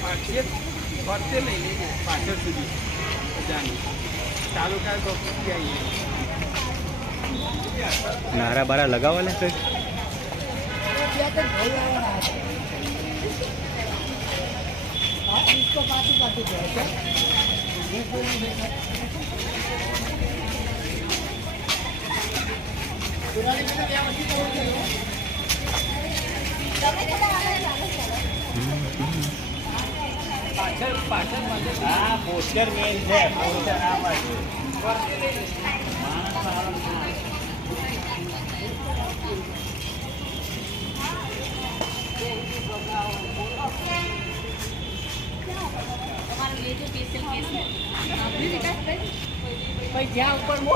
પાછળ ફરતે લઈ લઈને પાછળ સુધી બધાને તાલુકા ગોપી આવીએ નારા બારા લગાવો ને કંઈક પાછળ પાછળ પાછળ હા પોસ્ટર મેન છે પોસ્ટર જ્યાં ઉપર મો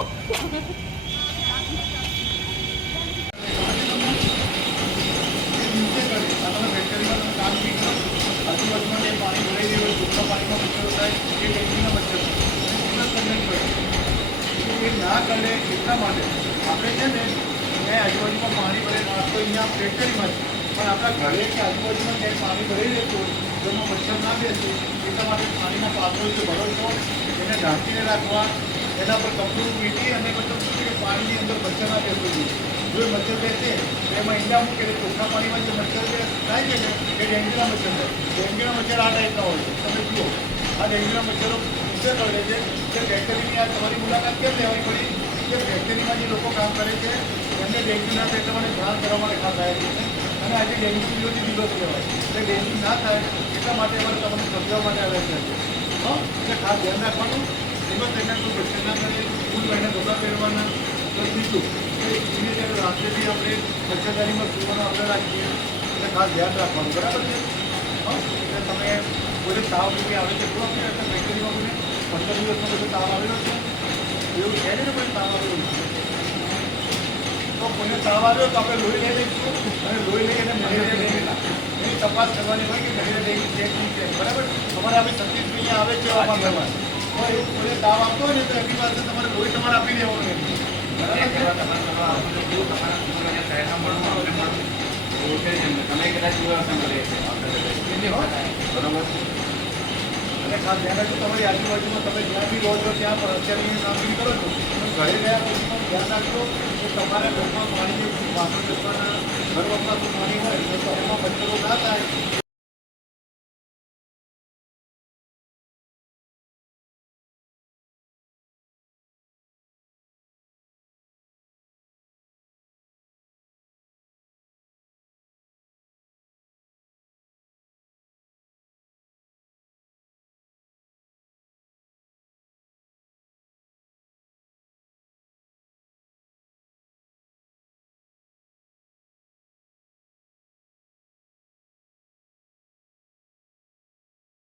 આજુબાજુમાં જે પાણી ભરાઈ ગયું હોય ચોખ્ખા પાણીમાં મચ્છરો થાય એ ડેન્ગ્યુના મચ્છર એ ના કરે એટલા માટે આપણે છે ને ક્યાંય આજુબાજુમાં પાણી ભરે, આ તો અહીંયા ફેક્ટરીમાં છે પણ આપણા ઘરે કે આજુબાજુમાં ક્યાંય પાણી ભરી હોય ઘરમાં મચ્છર ના બેસે એટલા માટે પાણીના પાત્રો જે ભરો છો, એને ઢાંકીને રાખવા, એના પર કપડું મીટી અને મતલબ પાણીની અંદર મચ્છર ના બેસવું જોઈએ. જો મચ્છર બેસે, તો એમાં ઈંડા મૂકે ચોખ્ખા પાણીમાં જે મચ્છર થાય છે ને, એ ડેન્ગ્યુના મચ્છર થાય. ડેન્ગ્યુના મચ્છર આ ટાઈપના હોય છે. તમે જુઓ, આ ડેન્ગ્યુના મચ્છરો ઉછેર કરે છે. કે ફેક્ટરીની આ તમારી મુલાકાત કેમ લેવાની પડી? કે ફેક્ટરીમાં જે લોકો કામ કરે છે, એમને ડેન્ગ્યુના એટલે મને ધ્યાન કરવા માટે ખાસ આવ્યા છે. અને આજે ડેન્ગ્યુ વિરોધી દિવસ કહેવાય એટલે ડેન્ગ્યુ ના થાય, એટલા માટે અમારે તમને સમજાવવા માટે આવ્યા છે. એટલે ખાસ ધ્યાન રાખવાનું. એમાં તેને કોઈ મચ્છર ના કરે ફૂલ લઈને કપડાં પહેરવાના પ્લસ બીજું કે એને જ્યારે રાત્રેથી આપણે મચ્છરદારીમાં સુવાનો આપણે રાખીએ. એટલે ખાસ ધ્યાન રાખવાનું, બરાબર છે? એટલે તમે કોઈ તાવ આવે છે એટલે ફેક્ટરીમાં કોઈને પંદર દિવસમાં બધો તાવ આવેલો છે. એવું છે ને કોઈ તાવ તો કોઈને તાવ આવ્યો તો લોહી લઈ લઈશું અને લોહી લઈ અને મેલેરિયા ડેંગી એની તપાસ કરવાની હોય કે છે બરાબર? તમારે આપણે અહીંયા આવે છે અમારા તો એ કોઈને તાવ આપતો હોય ને તો એમની પાસે તમારે લોહી તમારે આપી દેવાનું બરાબર એની હોય અને ખાસ ધ્યાન રાખજો, તમારી આજુબાજુમાં તમે જ્યાં બી રહો છો, ત્યાં પણ અત્યારે કામગીરી કરો છો ઘરે ગયા પછી ધ્યાન રાખજો કે તમારા ઘરમાં પાણી વાસણ ઘરમાં ઘર વપરાતું પાણી હોય, તો